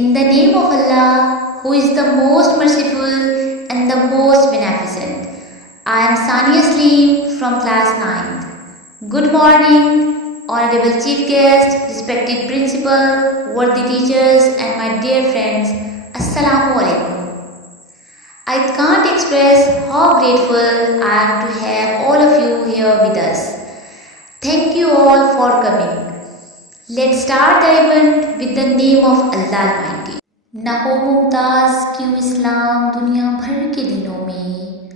In the name of Allah, who is the most merciful and the most beneficent. I am Sania Sleem from class 9th. Good morning, honorable chief guest, respected principal, worthy teachers and my dear friends. Assalamu alaikum. I can't express how grateful I am to have all of you here with us. Thank you all for coming. Let's start the event with the name of Allah Almighty. ना हो मुमताज़ क्यों इस्लाम दुनिया भर के दिनों में,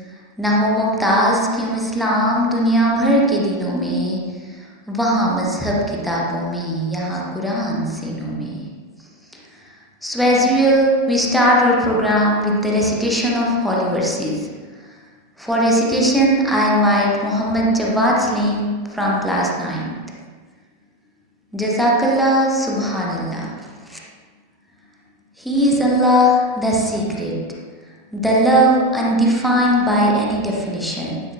ना हो मुमताज़ क्यों इस्लाम दुनिया भर के दिनों में, वहाँ मज़हब किताबों में, यहाँ कुरान सीनों में. So as usual, we start our program with the recitation of holy verses. For recitation, I invite Muhammad Jawad Sleem from class 9th. Jazakallah, Subhanallah. He is Allah, the secret, the love undefined by any definition.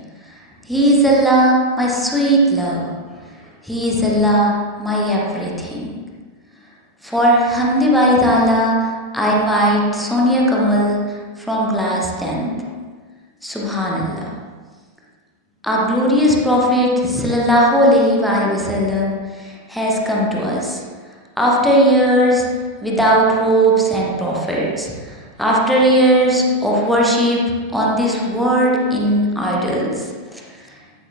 He is Allah, my sweet love. He is Allah, my everything. For Hamdi Bari Ta'ala, I invite Sonia Kamal from class 10th. Subhanallah. Our glorious Prophet Sallallahu Alaihi Wasallam has come to us after years without hopes and prophets, after years of worship on this world in idols.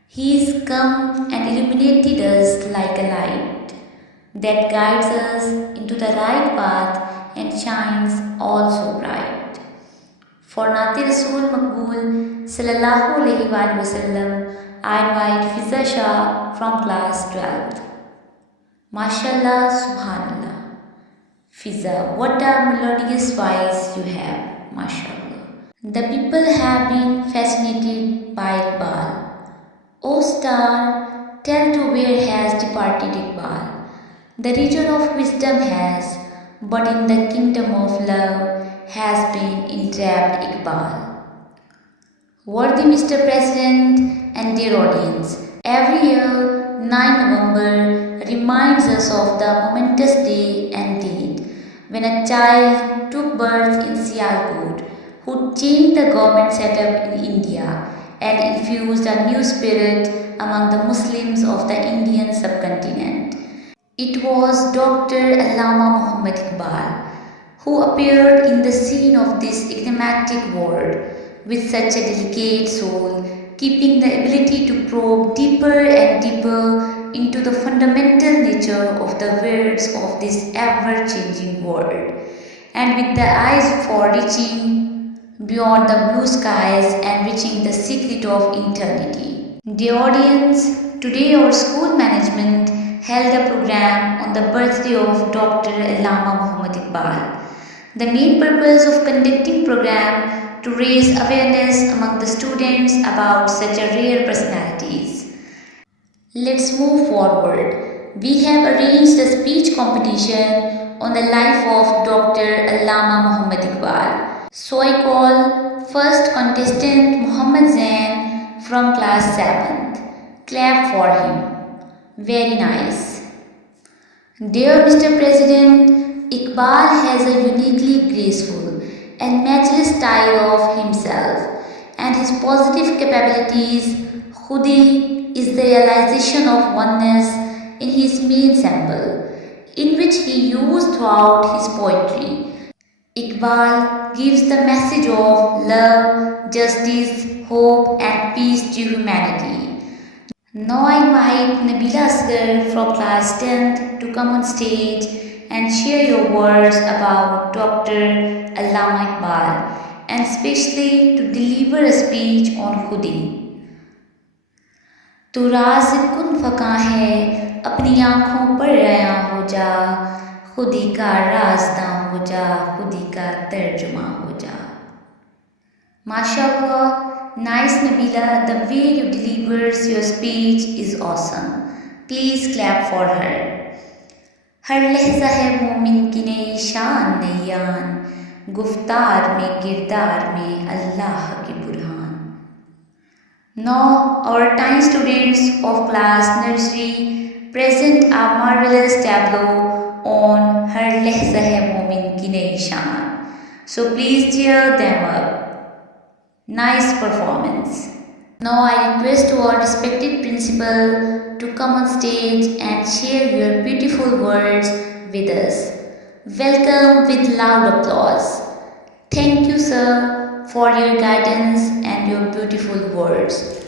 He is come and illuminated us like a light that guides us into the right path and shines all so bright. For Nati Rasool Maqbool Sallallahu Alaihi Wasallam, I invite Fiza Shah from class 12th. MashaAllah, Subhanallah. Fiza, what a melodious voice you have, MashaAllah. The people have been fascinated by Iqbal. O star, tell to where has departed Iqbal. The region of wisdom has, but in the kingdom of love has been entrapped Iqbal. Worthy Mr. President and dear audience, every year 9 November reminds us of the momentous day and date when a child took birth in Sialkot, who changed the government setup in India and infused a new spirit among the Muslims of the Indian subcontinent. It was Dr. Allama Muhammad Iqbal who appeared in the scene of this enigmatic world with such a delicate soul, keeping the ability to probe deeper and deeper into the fundamental nature of the words of this ever-changing world, and with the eyes for reaching beyond the blue skies and reaching the secret of eternity. Dear audience, today our school management held a program on the birthday of Dr. Allama Muhammad Iqbal. The main purpose of conducting program to raise awareness among the students about such a rare personalities. Let's move forward. We have arranged a speech competition on the life of Dr. Allama Muhammad Iqbal. So I call first contestant Muhammad Zain from class 7th. Clap for him. Very nice. Dear Mr. President, Iqbal has a uniquely graceful and matchless style of himself, and his positive capabilities, khudi, is the realization of oneness in his main symbol, in which he used throughout his poetry. Iqbal gives the message of love, justice, hope and peace to humanity. Now I invite Nabila Asghar from class 10th to come on stage and share your words about Dr. Allama Iqbal, and especially to deliver a speech on khudi. तो राज कुन फका है अपनी आँखों पर रया हो जा, खुदी का राजदां हो जा, खुदी का तर्जुमा हो जा. MashaAllah, nice Nabila, the way you delivers your speech is awesome. Please clap for her. हर लहजा है मोमिन की नई शान नई यान, गुफ्तार में किरदार में अल्लाह की Burhan. Now our tiny students of class nursery present a marvelous tableau on Har Lehza Hai Momin Ki Nayi Shaan. So please cheer them up. Nice performance. Now I request to our respected principal to come on stage and share your beautiful words with us. Welcome with loud applause. Thank you, sir, for your guidance and your beautiful words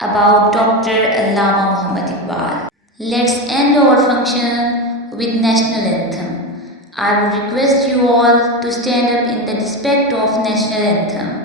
about Dr. Allama Muhammad Iqbal. Let's end our function with national anthem. I would request you all to stand up in the respect of national anthem.